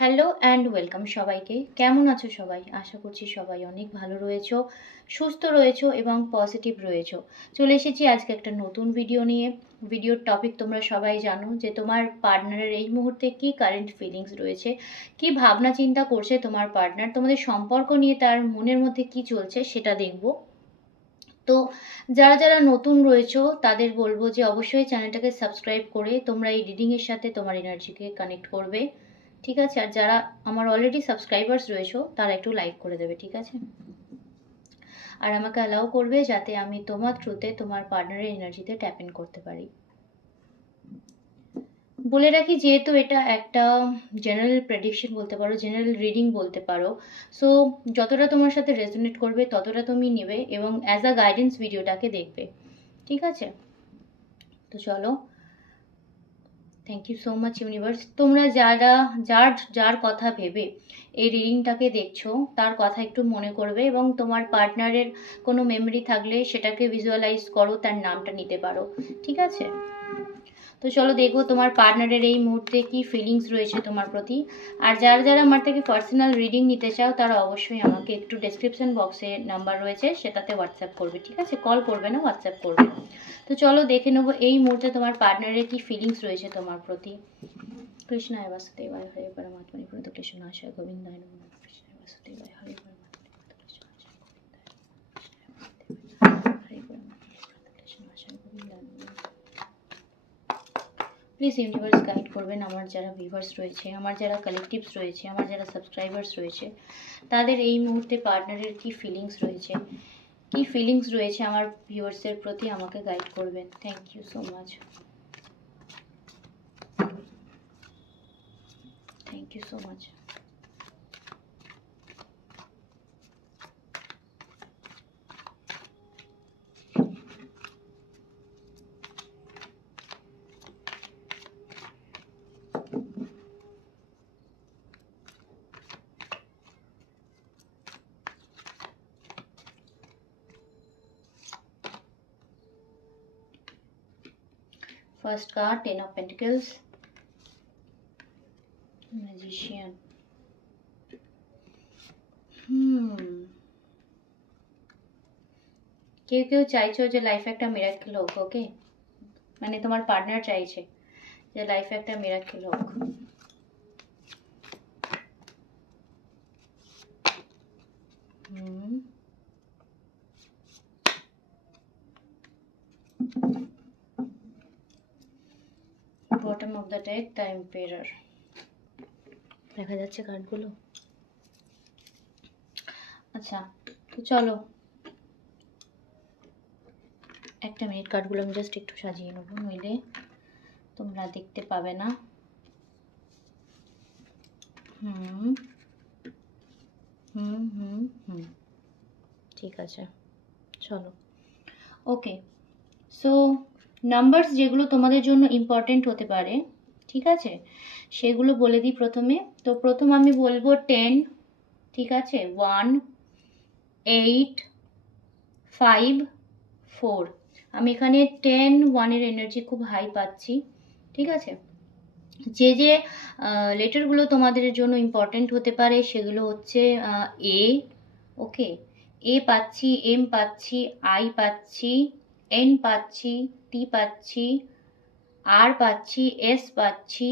Hello and welcome সবাইকে। কেমন আছো সবাই? আশা করছি সবাই অনেক ভালো রয়েছো, সুস্থ রয়েছো এবং পজিটিভ রয়েছো। চলে এসেছি আজকে একটা নতুন ভিডিও নিয়ে। ভিডিওর টপিক তোমরা সবাই জানো যে তোমার পার্টনারের এই মুহূর্তে কী কারেন্ট ফিলিংস রয়েছে, কী ভাবনা চিন্তা করছে তোমার পার্টনার, তোমাদের সম্পর্ক নিয়ে তার মনের মধ্যে কী চলছে সেটা দেখব। তো যারা নতুন রয়েছো তাদের বলবো যে অবশ্যই চ্যানেলটাকে সাবস্ক্রাইব করে তোমরা এই রিডিংয়ের সাথে তোমার এনার্জিকে কানেক্ট করবে। ঠিক আছে? আর যারা আমার অলরেডি সাবস্ক্রাইবার্স রয়েছো তারা একটু লাইক করে দেবে, ঠিক আছে? আর আমাকে অ্যালাউ করবে যাতে আমি তোমার থ্রুতে তোমার পার্টনারের এনার্জিতে ট্যাপ ইন করতে পারি। বলে রাখি, যেহেতু এটা একটা জেনারেল প্রেডিকশন বলতে পারো, জেনারেল রিডিং বলতে পারো, সো যতটা তোমার সাথে রেজোনেট করবে ততটা তুমি নেবে এবং অ্যাজ আ গাইডেন্স ভিডিওটাকে দেখবে, ঠিক আছে? তো চলো, thank you so much universe. তোমরা যার কথা ভেবে এই রিডিংটাকে দেখছো তার কথা একটু মনে করবে এবং তোমার পার্টনারের কোনো মেমরি থাকলে সেটাকে ভিজুয়ালাইজ করো, তার নামটা নিতে পারো, ঠিক আছে? তো চলো দেখবো তোমার পার্টনারের এই মুহূর্তে কি ফিলিংস রয়েছে তোমার প্রতি। আর যারা আমার থেকে পার্সোনাল রিডিং নিতে চাও তারা অবশ্যই আমাকে একটু ডেসক্রিপশন বক্সে নাম্বার রয়েছে সেটাতে হোয়াটসঅ্যাপ করবে, ঠিক আছে? কল করবে না, হোয়াটসঅ্যাপ করবে। তো চলো দেখে নেবো এই মুহূর্তে তোমার পার্টনারের কি ফিলিংস রয়েছে তোমার প্রতি। কৃষ্ণায় বাসুদেবায় হরে পরমাত্মনি প্রণত কৃষ্ণাশয় গোবিন্দায় নমঃ। কৃষ্ণায় বাসুদেবায় হরে পরমাত্মনি প্রণত কৃষ্ণাশয় গোবিন্দায় হরে পরমাত্মনি প্রণত কৃষ্ণাশয় গোবিন্দায় নমঃ। প্লিজ ইউনিভার্স গাইড করবেন আমার যারা ভিউয়ার্স রয়েছে, আমার যারা কালেকটিভস রয়েছে, আমার যারা সাবস্ক্রাইবার্স রয়েছে, তাদের এই মুহূর্তে পার্টনারের কি ফিলিংস রয়েছে, কি ফিলিংস রয়েছে আমার ভিউয়ার্সের প্রতি আমাকে গাইড করবেন। Thank you so much, thank you so much. First card, Ten of Pentacles, Magician. কেউ চাইছো যে লাইফে একটা মিরাকেল হোক, ওকে? মানে তোমার পার্টনার চাইছে যে লাইফে একটা মিরাকেল হোক। Bottom of the deck, the empire. দেখা যাচ্ছে কার্ডগুলো? আচ্ছা, তো চলো একটা মিনিট, কার্ডগুলো আমি জাস্ট একটু সাজিয়ে নেবো, নইলে তোমরা দেখতে পাবে না। ঠিক আছে, চলো। ওকে, সো নাম্বারস যেগুলো তোমাদের জন্য ইম্পর্টেন্ট হতে পারে, ঠিক আছে, সেগুলো বলে দিই প্রথমে। তো প্রথম আমি বলবো 10, ঠিক আছে, 1, 8, 5, 4। আমি এখানে 10, 1-এর এনার্জি খুব হাই পাচ্ছি, ঠিক আছে? যে লেটারগুলো তোমাদের জন্য ইম্পর্টেন্ট হতে পারে সেগুলো হচ্ছে এ, ওকে, এ পাচ্ছি, এম পাচ্ছি, আই পাচ্ছি, এন পাচ্ছি, টি পাচ্ছি, আর পাচ্ছি, এস পাচ্ছি,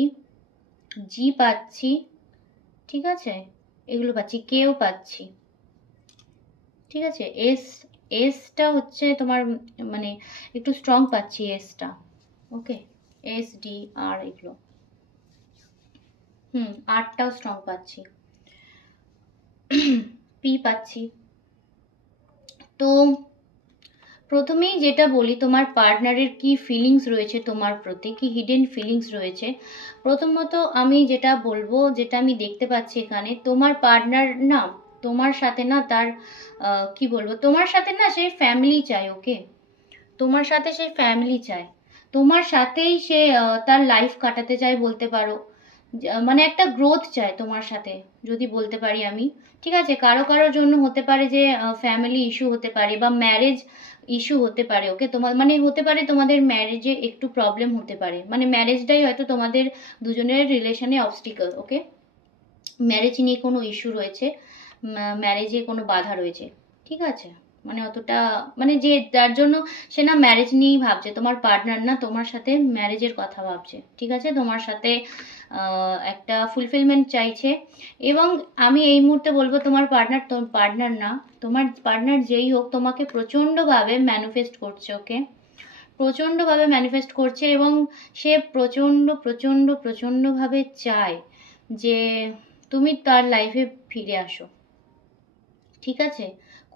জি পাচ্ছি, ঠিক আছে, এগুলো পাচ্ছি, কেও পাচ্ছি, ঠিক আছে? এসটা হচ্ছে তোমার মানে একটু স্ট্রং পাচ্ছি এসটা, ওকে, এস ডি আর এগুলো, আরটাও স্ট্রং পাচ্ছি, পি পাচ্ছি। তো প্রথমেই যেটা বলি, তোমার পার্টনারের কি ফিলিংস রয়েছে তোমার প্রতি, কি হিডেন ফিলিংস রয়েছে। প্রথমত আমি যেটা বলবো, যেটা আমি দেখতে পাচ্ছি এখানে, তোমার পার্টনার না তোমার সাথে না তার কি বলবো, তোমার সাথে না সেই ফ্যামিলি চায়, ওকে? তোমার সাথে সেই ফ্যামিলি চায়, তোমার সাথেই সে তার লাইফ কাটাতে চায় বলতে পারো। মানে একটা গ্রোথ চায় তোমার সাথে, যদি বলতে পারি আমি, ঠিক আছে? কারোর জন্য হতে পারে যে ফ্যামিলি ইস্যু হতে পারে বা ম্যারেজ ইস্যু হতে পারে, ওকে? তোমার মানে হতে পারে তোমাদের ম্যারেজে একটু প্রবলেম হতে পারে, মানে ম্যারেজটাই হয়তো তোমাদের দুজনের রিলেশনে অবস্টিকল, ওকে? ম্যারেজ নিয়ে কোনো ইস্যু রয়েছে, ম্যারেজে কোনো বাধা রয়েছে, ঠিক আছে? মানে অতটা মানে যে যার জন্য সে না ম্যারেজ নিয়েই ভাবছে, তোমার পার্টনার না তোমার সাথে ম্যারেজের কথা ভাবছে, ঠিক আছে? তোমার সাথে একটা ফুলফিলমেন্ট চাইছে। এবং আমি এই মুহূর্তে বলবো তোমার পার্টনার, পার্টনার না, তোমার পার্টনার যেই হোক তোমাকে প্রচণ্ডভাবে ম্যানিফেস্ট করছে, ওকে? প্রচণ্ডভাবে ম্যানিফেস্ট করছে এবং সে প্রচণ্ডভাবে চায় যে তুমি তার লাইফে ফিরে আসো, ঠিক আছে?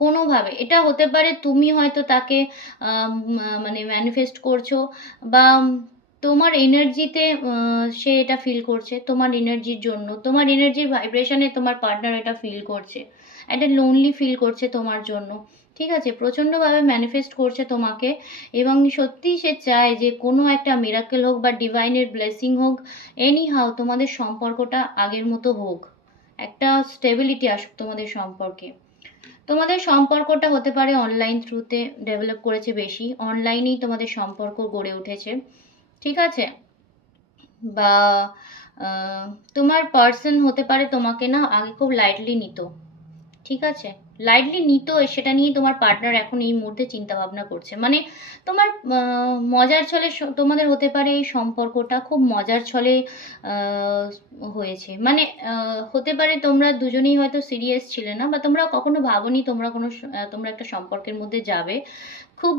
কোনোভাবে এটা হতে পারে তুমি হয়তো তাকে মানে ম্যানিফেস্ট করছো, বা তোমার এনার্জিতে সে এটা ফিল করছে, তোমার এনার্জির জন্য, তোমার এনার্জির ভাইব্রেশনে তোমার পার্টনার এটা ফিল করছে, একটা লোনলি ফিল করছে তোমার জন্য, ঠিক আছে? প্রচণ্ডভাবে ম্যানিফেস্ট করছে তোমাকে এবং সত্যিই সে চায় যে কোনো একটা মিরাকেল হোক বা ডিভাইনের ব্লেসিং হোক, এনি হাউ তোমাদের সম্পর্কটা আগের মতো হোক, একটা স্টেবিলিটি আসুক তোমাদের সম্পর্কে। তোমাদের সম্পর্কটা হতে পারে অনলাইন থ্রুতে ডেভেলপ করেছে, বেশি অনলাইনেই তোমাদের সম্পর্ক গড়ে উঠেছে, ঠিক আছে? বা তোমার পার্সন হতে পারে তোমাকে না আগে খুব লাইটলি নিত, ঠিক আছে? লাইটলি নিত, সেটা নিয়ে তোমার পার্টনার এখন এই মুহূর্তে চিন্তা ভাবনা করছে। মানে তোমার মজার ছলে তোমাদের হতে পারে এই সম্পর্কটা খুব মজার ছলে আহ, হয়েছে। মানে হতে পারে তোমরা দুজনেই হয়তো সিরিয়াস ছিলে না, বা তোমরা কখনো ভাবোনি তোমরা তোমরা একটা সম্পর্কের মধ্যে যাবে। খুব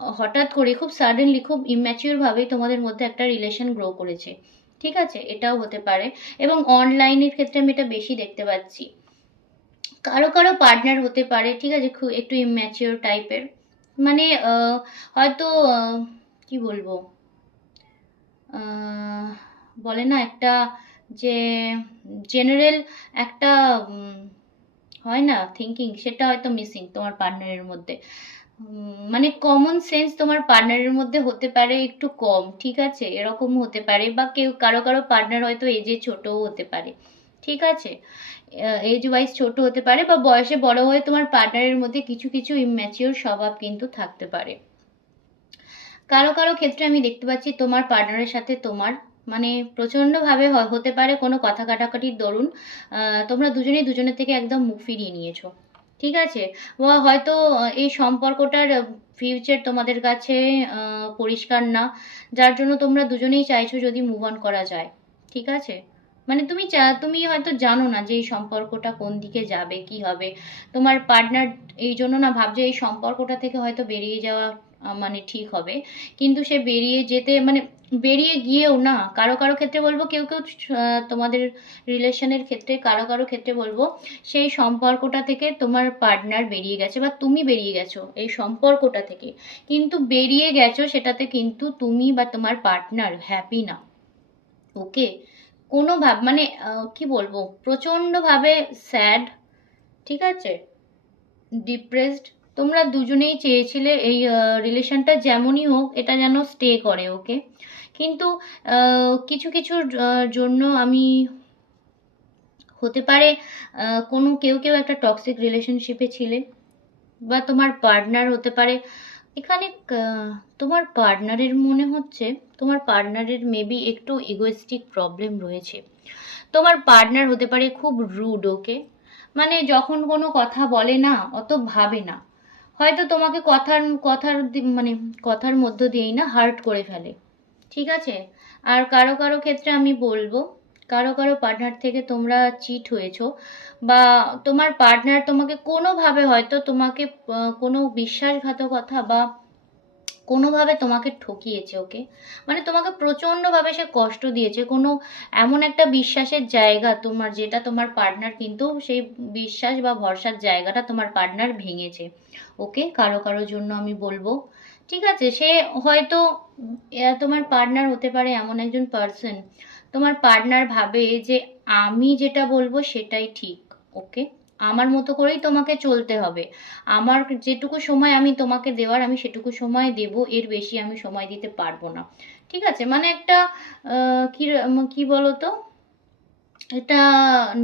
হঠাৎ করে, খুব সাডেনলি, খুব ইম্যাচিওর ভাবেই তোমাদের মধ্যে একটা রিলেশন গ্রো করেছে, ঠিক আছে? এটাও হতে পারে। এবং অনলাইনের ক্ষেত্রে আমি এটা বেশি দেখতে পাচ্ছি। কারো কারো পার্টনার হতে পারে, ঠিক আছে, খুব একটু ইম্যাচিওর টাইপের। মানে হয়তো কি বলবো, আহ, বলে না একটা যে জেনারেল একটা হয় না থিঙ্কিং, সেটা হয়তো মিসিং তোমার পার্টনারের মধ্যে। মানে কমন সেন্স তোমার পার্টনারের মধ্যে হতে পারে একটু কম, ঠিক আছে? এরকম হতে পারে। বা কেউ কারো কারো পার্টনার হয়তো এজে ছোটও হতে পারে, ঠিক আছে? এজ ওয়াইজ ছোট হতে পারে, বা বয়সে বড় হয়ে তোমার পার্টনারের মধ্যে কিছু কিছু ইম্যাচিওর স্বভাব কিন্তু থাকতে পারে। কারো কারো ক্ষেত্রে আমি দেখতে পাচ্ছি তোমার পার্টনারের সাথে তোমার মানে প্রচণ্ডভাবে হতে পারে কোনো কথা কাটাকাটির দরুন তোমরা দুজনেই দুজনের থেকে একদম মুখ ফিরিয়ে নিয়েছো, ঠিক আছে? বা হয়তো এই সম্পর্কটার ফিউচার তোমাদের কাছে পরিষ্কার না, যার জন্য তোমরা দুজনেই চাইছো যদি মুভ অন করা যায়, ঠিক আছে? মানে তুমি হয়তো জানো না যে এই সম্পর্কটা কোন দিকে যাবে, কি হবে। তোমার পার্টনার এই জন্য না ভাবছে এই সম্পর্কটা থেকে হয়তো বেরিয়ে যাওয়া মানে ঠিক হবে। কিন্তু সে বেরিয়ে যেতে মানে বেরিয়ে গিয়েও না, কারো কারো ক্ষেত্রে বলবো, কেউ কেউ তোমাদের রিলেশনের ক্ষেত্রে কারো কারো ক্ষেত্রে বলবো সেই সম্পর্কটা থেকে তোমার পার্টনার বেরিয়ে গেছে বা তুমি বেরিয়ে গেছো এই সম্পর্কটা থেকে, কিন্তু বেরিয়ে গেছো সেটাতে কিন্তু তুমি বা তোমার পার্টনার হ্যাপি না, ওকে? কোনো মানে কি বলবো, প্রচণ্ডভাবে স্যাড, ঠিক আছে? ডিপ্রেসড। তোমরা দুজনেই চেয়েছিলে এই রিলেশনটা যেমনই হোক এটা যেন স্টে করে, ওকে? কিন্তু কিছু কিছু জন্য আমি হতে পারে কোনো কেউ কেউ একটা টক্সিক রিলেশনশিপে ছিলে, বা তোমার পার্টনার হতে পারে এখানে তোমার পার্টনারের মনে হচ্ছে তোমার পার্টনারের মেবি একটু ইগোয়েস্টিক প্রবলেম রয়েছে। তোমার পার্টনার হতে পারে খুব রুড, ওকে? মানে যখন কোনো কথা বলে না অত ভাবে না, হয়তো তোমাকে মানে কথার মধ্য দিয়েই না হার্ট করে ফেলে, ঠিক আছে? আর কারো কারো ক্ষেত্রে আমি বলবো কারো কারো পার্টনার থেকে তোমরা চিট হয়েছো, বা তোমার পার্টনার তোমাকে কোনোভাবে হয়তো তোমাকে কোনো বিশ্বাসঘাতকতা বা কোনোভাবে তোমাকে ঠকিয়েছে, ওকে? মানে তোমাকে প্রচণ্ডভাবে সে কষ্ট দিয়েছে, কোনো এমন একটা বিশ্বাসের জায়গা তোমার, যেটা তোমার পার্টনার কিন্তু সেই বিশ্বাস বা ভরসার জায়গাটা তোমার পার্টনার ভেঙেছে, ওকে? কারো কারোর জন্য আমি বলবো, ঠিক আছে? সে হয়তো তোমার পার্টনার হতে পারে এমন একজন পার্সন, তোমার পার্টনার ভাবে যে আমি যেটা বলবো সেটাই ঠিক, ওকে? আমার মতো করেই তোমাকে চলতে হবে, আমার যেটুকু সময় আমি তোমাকে দেওয়ার আমি সেটুকু সময় দেব, এর বেশি আমি সময় দিতে পারবো না, ঠিক আছে? মানে একটা কি বলতো, এটা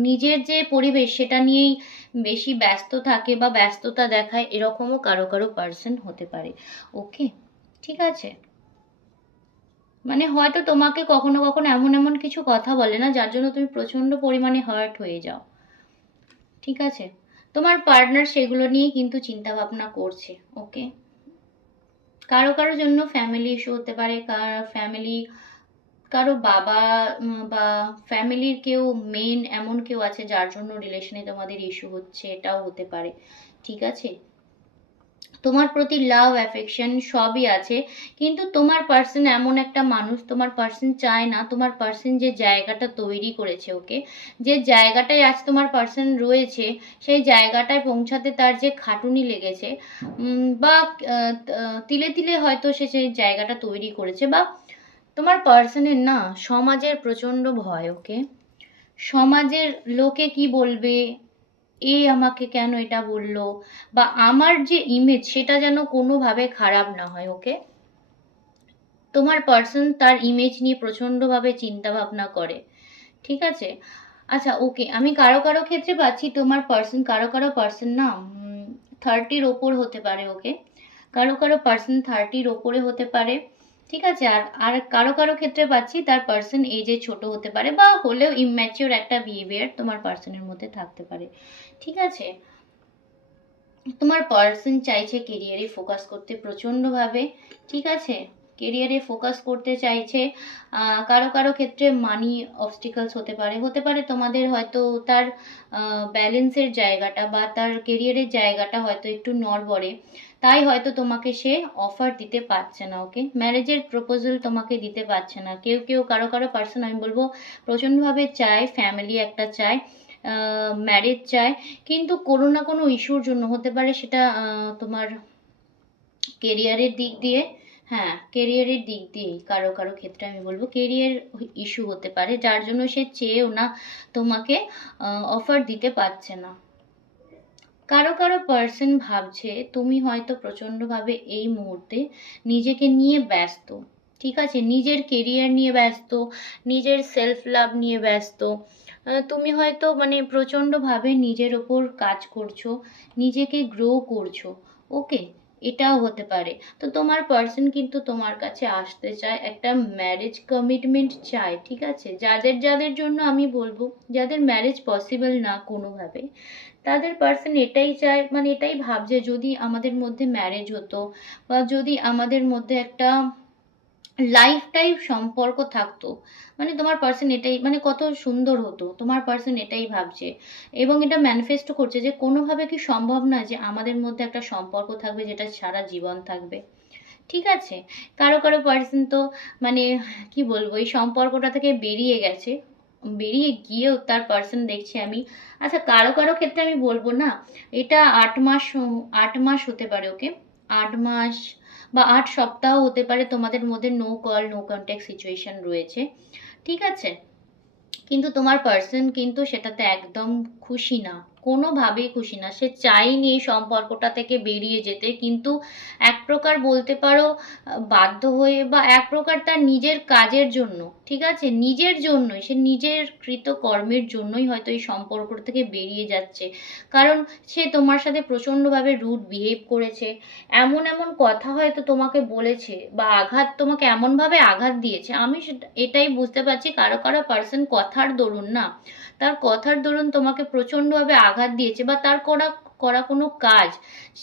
নিজের যে পরিবেশ সেটা নিয়েই বেশি ব্যস্ত থাকে বা ব্যস্ততা দেখায়, এরকমও কারো কারো পার্সন হতে পারে, ওকে? ঠিক আছে? মানে হয়তো তোমাকে কখনো কখনো এমন এমন কিছু কথা বলে না, যার জন্য তুমি প্রচণ্ড পরিমাণে হার্ট হয়ে যাও। ঠিক আছে, তোমার পার্টনার সেগুলো নিয়ে কিন্তু চিন্তা ভাবনা করছে। ওকে, কারো কারো জন্য ফ্যামিলি ইস্যু হতে পারে, ফ্যামিলি, কারো বাবা বা ফ্যামিলির কেউ মেন এমন কেউ আছে যার জন্য রিলেশনে তোমাদের ইস্যু হচ্ছে, এটাও হতে পারে। ঠিক আছে, তোমার প্রতি লাভ অ্যাফেকশন সবই আছে, কিন্তু তোমার পার্সন এমন একটা মানুষ, তোমার পার্সন চায় না, তোমার পার্সন যে জায়গাটা তৈরি করেছে, ওকে, যে জায়গাটায় আজ তোমার পার্সন রয়েছে, সেই জায়গাটায় পৌঁছাতে তার যে খাটুনি লেগেছে, বা তিলে তিলে হয়তো সে সেই জায়গাটা তৈরি করেছে, বা তোমার পার্সনের না সমাজের প্রচণ্ড ভয়। ওকে, সমাজের লোকে কি বলবে, এ আমাকে কেন এটা বললো, বা আমার যে ইমেজ সেটা যেন কোনোভাবে খারাপ না হয়। ওকে, তোমার পার্সন তার ইমেজ নিয়ে প্রচণ্ডভাবে চিন্তা ভাবনা করে। ঠিক আছে, আচ্ছা ওকে, আমি কারো কারো ক্ষেত্রে পাচ্ছি তোমার পার্সন, কারো কারো পার্সন না 30-র ওপর হতে পারে। ওকে, কারো কারো পার্সন 30-র ওপরে হতে পারে। ঠিক আছে, আর আর কারো কারো ক্ষেত্রে পাচ্ছি তার পার্সন এজে ছোট হতে পারে, বা হলেও ইম্যাচিওর একটা বিহেভিয়ার তোমার পার্সনের মধ্যে থাকতে পারে। ঠিক আছে, তোমার পার্সন চাইছে কেরিয়ারে ফোকাস করতে প্রচণ্ডভাবে। ঠিক আছে, কেরিয়ারে ফোকাস করতে চাইছে। কারো কারো ক্ষেত্রে মানি অবস্টিকলস হতে পারে, হতে পারে তোমাদের হয়তো তার ব্যালেন্সের জায়গাটা বা তার কেরিয়ারের জায়গাটা হয়তো একটু নড়বড়ে, তাই হয়তো তোমাকে সে অফার দিতে পারছে না। ওকে, ম্যারেজের প্রপোজাল তোমাকে দিতে পারছে না। কেউ কেউ কারো কারো পার্সন আমি বলবো প্রচণ্ডভাবে চায়, ফ্যামিলি একটা চায়, ম্যারেজ চায়, কিন্তু কোনো না কোনো ইস্যুর জন্য হতে পারে সেটা তোমার কেরিয়ারের দিক দিয়ে, হ্যাঁ কেরিয়ারের দিক দিয়ে কারো কারো ক্ষেত্রে আমি বলবো কেরিয়ার ইস্যু হতে পারে, যার জন্য সে চেয়েও না তোমাকে অফার দিতে পারছে না। কারো কারো পার্সন ভাবছে তুমি হয়তো প্রচণ্ডভাবে এই মুহূর্তে নিজেকে নিয়ে ব্যস্ত। ঠিক আছে, নিজের কেরিয়ার নিয়ে ব্যস্ত, নিজের সেলফ লাভ নিয়ে ব্যস্ত। তুমি হয়তো মানে প্রচণ্ডভাবে নিজের ওপর কাজ করছো, নিজেকে গ্রো করছো। ওকে, এটাও হতে পারে। তো তোমার পার্সন কিন্তু তোমার কাছে আসতে চায়, একটা ম্যারেজ কমিটমেন্ট চায়। ঠিক আছে, যাদের যাদের জন্য আমি বলবো, যাদের ম্যারেজ পসিবল না কোনোভাবে, তাদের পার্সন এটাই চায়, মানে এটাই ভাবছে যদি আমাদের মধ্যে ম্যারেজ হতো, বা যদি আমাদের মধ্যে একটা লাইফ টাইম সম্পর্ক থাকতো, মানে তোমার পার্সন এটাই, মানে কত সুন্দর হতো, তোমার পার্সন এটাই ভাবছে। এবং এটা ম্যানিফেস্ট করছে যে কোনোভাবে কি সম্ভব না যে আমাদের মধ্যে একটা সম্পর্ক থাকবে যেটা সারা জীবন থাকবে। ঠিক আছে, কারো কারো পার্সন তো মানে কি বলবো, এই সম্পর্কটা থেকে বেরিয়ে গেছে, বেরিয়ে গিয়েও তার পার্সন দেখছি আমি। আচ্ছা, কারো কারো ক্ষেত্রে আমি বলবো না, এটা 8 মাস, 8 মাস হতে পারে। ওকে, 8 মাস বা 8 সপ্তাহ হতে পারে তোমাদের মধ্যে no call no contact situation রয়েছে। ঠিক আছে, কিন্তু তোমার পার্সন কিন্তু সেটাতে একদম খুশি না, কোনোভাবেই খুশি না। সে চায়নি এই সম্পর্কটা থেকে বেরিয়ে যেতে, কিন্তু এক প্রকার বলতে পারো বাধ্য হয়ে, বা এক প্রকার তার নিজের কাজের জন্য, ঠিক আছে, নিজের জন্যই, সে নিজের কৃত কর্মের জন্যই হয়তো এই সম্পর্ক থেকে বেরিয়ে যাচ্ছে। কারণ সে তোমার সাথে প্রচণ্ডভাবে রুড বিহেভ করেছে, এমন এমন কথা হয়তো তোমাকে বলেছে, বা আঘাত, তোমাকে এমনভাবে আঘাত দিয়েছে। আমি সেটা এটাই বুঝতে পারছি কারো কারো পার্সন কথার দরুন না, তার কথার দরুন তোমাকে প্রচণ্ডভাবে আঘাত দিয়েছে, বা তার করা করা কোনো কাজ,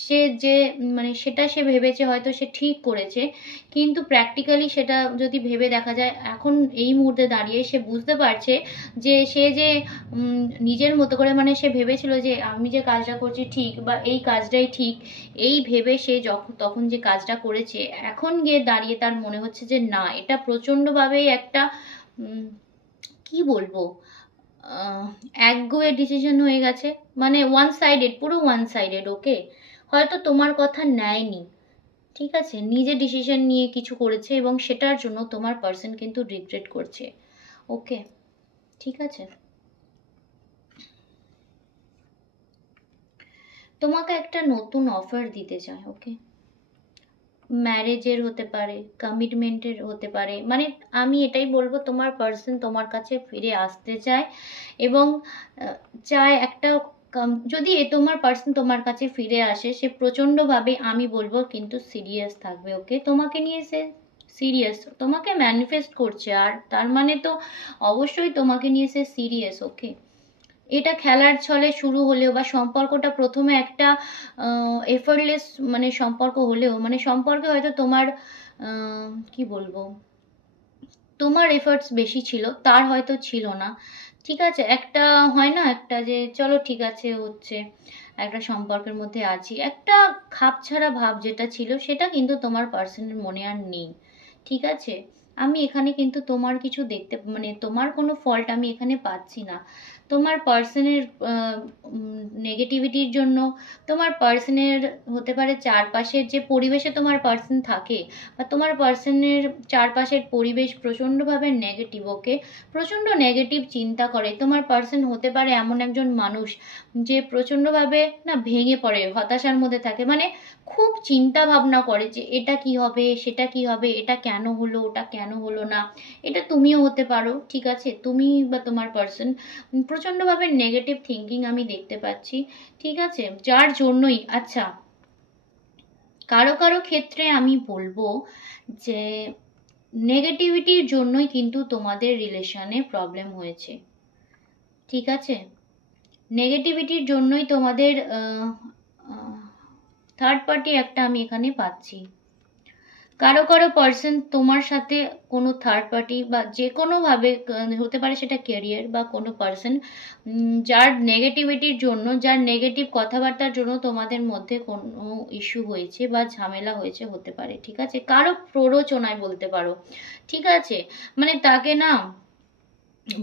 সে যে মানে সেটা সে ভেবেছে হয়তো সে ঠিক করেছে, কিন্তু প্র্যাকটিক্যালি সেটা যদি ভেবে দেখা যায় এখন এই মুহূর্তে দাঁড়িয়ে সে বুঝতে পারছে যে সে যে নিজের মতো করে, মানে সে ভেবেছিল যে আমি যে কাজটা করছি ঠিক, বা এই কাজটাই ঠিক, এই ভেবে সে যখন তখন যে কাজটা করেছে, এখন গিয়ে দাঁড়িয়ে তার মনে হচ্ছে যে না, এটা প্রচণ্ডভাবেই একটা কি বলবো, একগুঁয়ে ডিসিশন হয়ে গেছে, মানে ওয়ান সাইডেড, পুরো ওয়ান সাইডেড। ওকে, হয়তো তোমার কথা নেয়নি, ঠিক আছে, নিজে ডিসিশন নিয়ে কিছু করেছে, এবং সেটার জন্য তোমার পার্সন কিন্তু রিগ্রেট করছে। ওকে, ঠিক আছে, তোমাকে একটা নতুন অফার দিতে চায়। ওকে, ম্যারেজের হতে পারে, কমিটমেন্টের হতে পারে, মানে আমি এটাই বলবো তোমার পার্সন তোমার কাছে ফিরে আসতে চায়, এবং চায় একটা যদি তোমার পার্সন তোমার কাছে ফিরে আসে, সে প্রচণ্ডভাবে আমি বলবো কিন্তু সিরিয়াস থাকবে। ওকে, তোমাকে নিয়ে সে সিরিয়াস, তোমাকে ম্যানিফেস্ট করছে, আর তার মানে তো অবশ্যই তোমাকে নিয়ে সে সিরিয়াস। ওকে, এটা খেলার ছলে শুরু হলেও বা সম্পর্কটা প্রথমে একটা এফর্টলেস মানে সম্পর্ক হলেও, মানে সম্পর্কে হয়তো তোমার কি বলবো, তোমার এফর্টস বেশি ছিল, তার হয়তো ছিল না। ঠিক আছে, একটা হয় না, একটা যে চলো ঠিক আছে হচ্ছে, একটা সম্পর্কের মধ্যে আছি, একটা খাপছাড়া ভাব যেটা ছিল সেটা কিন্তু তোমার পার্সনের মনে আর নেই। ঠিক আছে, আমি এখানে কিন্তু তোমার কিছু দেখতে, মানে তোমার কোনো ফল্ট আমি এখানে পাচ্ছি না। তোমার পার্সনের নেগেটিভিটির জন্য, তোমার পার্সনের হতে পারে চারপাশের যে পরিবেশে তোমার পার্সন থাকে, বা তোমার পার্সনের চারপাশের পরিবেশ প্রচণ্ডভাবে নেগেটিভ। ওকে, প্রচণ্ড নেগেটিভ চিন্তা করে। তোমার পার্সন হতে পারে এমন একজন মানুষ যে প্রচণ্ডভাবে না ভেঙে পড়ে, হতাশার মধ্যে থাকে, মানে খুব চিন্তা ভাবনা করে যে এটা কি হবে, সেটা কি হবে, এটা কেন হলো, ওটা কেন হলো না। এটা তুমিও হতে পারো। ঠিক আছে, তুমি বা তোমার পার্সন প্রচণ্ডভাবে নেগেটিভ থিঙ্কিং আমি দেখতে পাচ্ছি। ঠিক আছে, যার জন্যই, আচ্ছা, কারো কারো ক্ষেত্রে আমি বলবো যে নেগেটিভিটির জন্যই কিন্তু তোমাদের রিলেশনে প্রবলেম হয়েছে। ঠিক আছে, নেগেটিভিটির জন্যই তোমাদের থার্ড পার্টি একটা আমি এখানে পাচ্ছি। কারো কারো পার্সন তোমার সাথে কোনো থার্ড পার্টি বা যে কোনোভাবে হতে পারে, সেটা ক্যারিয়ার বা কোনো পার্সন যার নেগেটিভিটির জন্য, যার নেগেটিভ কথাবার্তার জন্য তোমাদের মধ্যে কোনো ইস্যু হয়েছে বা ঝামেলা হয়েছে হতে পারে। ঠিক আছে, কারো প্ররোচনায় বলতে পারো। ঠিক আছে, মানে তাকে না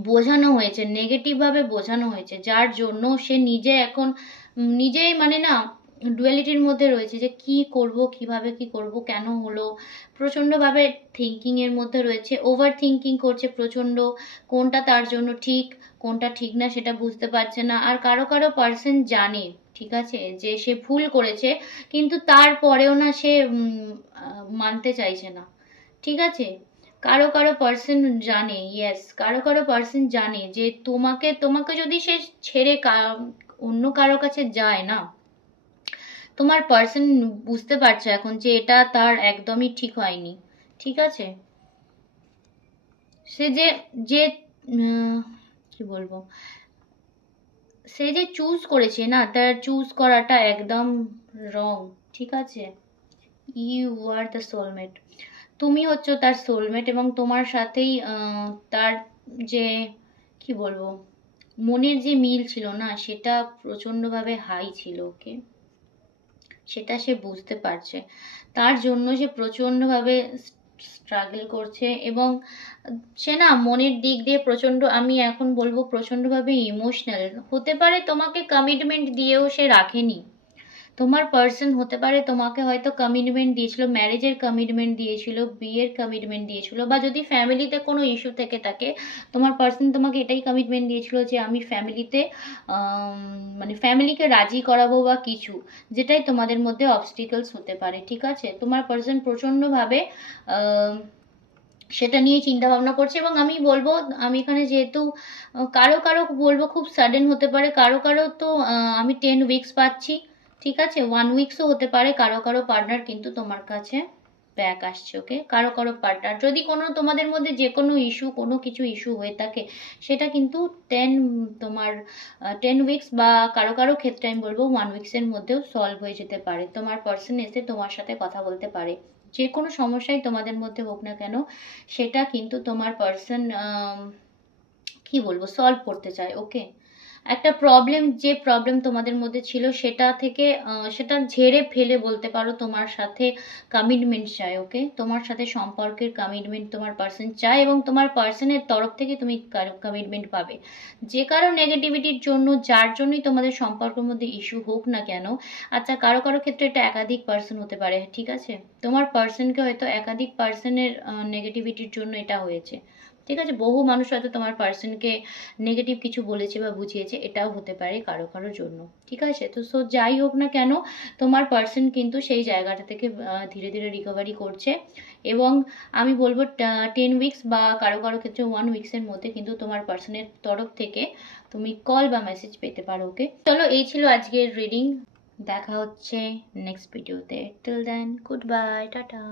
বোঝানো হয়েছে, নেগেটিভভাবে বোঝানো হয়েছে, যার জন্য সে নিজে এখন নিজেই মানে না ডুয়ালিটির মধ্যে রয়েছে যে কি করব, কিভাবে কি করব, কেন হলো, প্রচণ্ডভাবে থিঙ্কিংয়ের মধ্যে রয়েছে, ওভার থিঙ্কিং করছে প্রচণ্ড, কোনটা তার জন্য ঠিক, কোনটা ঠিক না সেটা বুঝতে পারছে না। আর কারো কারো পার্সন জানে, ঠিক আছে, যে সে ভুল করেছে, কিন্তু তারপরেও না সে মানতে চাইছে না। ঠিক আছে, কারো কারো পার্সন জানে, ইয়েস, কারো কারো পার্সন জানে যে তোমাকে তোমাকে যদি সে ছেড়ে অন্য কারো কাছে যায় না, তোমার পার্সন বুঝতে পারছে এখন যে এটা তার একদমই ঠিক হয়নি। ঠিক আছে, সে যে যে কি বলবো, সে যে চুজ করেছে না, তার চুজ করাটা একদম রং। ঠিক আছে, ইউ আর দ্য সোলমেট, তুমি হচ্ছে তার সোলমেট, এবং তোমার সাথেই তার যে কি বলবো, মনের যে মিল ছিল না, সেটা প্রচণ্ডভাবে হাই ছিল। ওকে, সেটা সে বুঝতে পারছে, তার জন্য সে প্রচণ্ডভাবে স্ট্রাগল করছে, এবং সে না মনের দিক দিয়ে প্রচণ্ড, আমি এখন বলবো প্রচণ্ডভাবে ইমোশনাল। হতে পারে তোমাকে কমিটমেন্ট দিয়েও সে রাখেনি। তোমার পার্সন হতে পারে তোমাকে হয়তো কমিটমেন্ট দিয়েছিল, ম্যারেজের কমিটমেন্ট দিয়েছিল, বিয়ের কমিটমেন্ট দিয়েছিল, বা যদি ফ্যামিলিতে কোনো ইস্যু থেকে থাকে, তোমার পার্সন তোমাকে এটাই কমিটমেন্ট দিয়েছিল যে আমি ফ্যামিলিতে মানে ফ্যামিলিকে রাজি করাবো বা কিছু, যেটাই তোমাদের মধ্যে অবস্টিকলস হতে পারে। ঠিক আছে, তোমার পার্সন প্রচণ্ডভাবে সেটা নিয়ে চিন্তা ভাবনা করছে, এবং আমি বলবো, আমি এখানে যেহেতু কারো কারো বলবো খুব সাডেন হতে পারে, কারো কারো তো আমি 10 উইকস পাচ্ছি। ঠিক আছে, 1 উইকসও হতে পারে। কারো কারো পার্টনার কিন্তু তোমার কাছে ব্যাক আসছে। ওকে, কারো কারো পার্টনার, যদি কোনো তোমাদের মধ্যে যে কোনো ইস্যু, কোনো কিছু ইস্যু হয়ে থাকে, সেটা কিন্তু তোমার 10 উইকস বা কারো কারো ক্ষেত্রে আমি বলবো 1 উইকসের মধ্যেও সলভ হয়ে যেতে পারে। তোমার পার্সন এসে তোমার সাথে কথা বলতে পারে, যে কোনো সমস্যাই তোমাদের মধ্যে হোক না কেন, সেটা কিন্তু তোমার পার্সন কি বলবো সলভ করতে চায়। ওকে, একটা প্রবলেম, যে প্রবলেম তোমাদের মধ্যে ছিল সেটা থেকে সেটা ঝেড়ে ফেলে বলতে পারো তোমার সাথে কমিটমেন্ট চায়। ওকে, তোমার সাথে সম্পর্কের কমিটমেন্ট তোমার পার্সন চায়, এবং তোমার পার্সনের তরফ থেকে তুমি কমিটমেন্ট পাবে। যে কারো নেগেটিভিটির জন্য, যার জন্যই তোমাদের সম্পর্কের মধ্যে ইস্যু হোক না কেন, আচ্ছা, কারো কারো ক্ষেত্রে এটা একাধিক পার্সন হতে পারে। ঠিক আছে, তোমার পার্সনকে হয়তো একাধিক পার্সনের নেগেটিভিটির জন্য এটা হয়েছে। ঠিক আছে, বহু মানুষ হয়তো তোমার পার্সনকে নেগেটিভ কিছু বলেছে বা বুঝিয়েছে, এটাও হতে পারে কারো কারোর জন্য। ঠিক আছে, তো সো যাই হোক না কেন, তোমার পার্সন কিন্তু সেই জায়গাটা থেকে ধীরে ধীরে রিকভারি করছে, এবং আমি বলবো 10 উইকস বা কারো কারো ক্ষেত্রে 1 উইকসের মধ্যে কিন্তু তোমার পার্সনের তরফ থেকে তুমি কল বা মেসেজ পেতে পারো। ওকে, চলো, এই ছিল আজকের রিডিং। দেখা হচ্ছে নেক্সট ভিডিওতে। Till then, good bye, tata.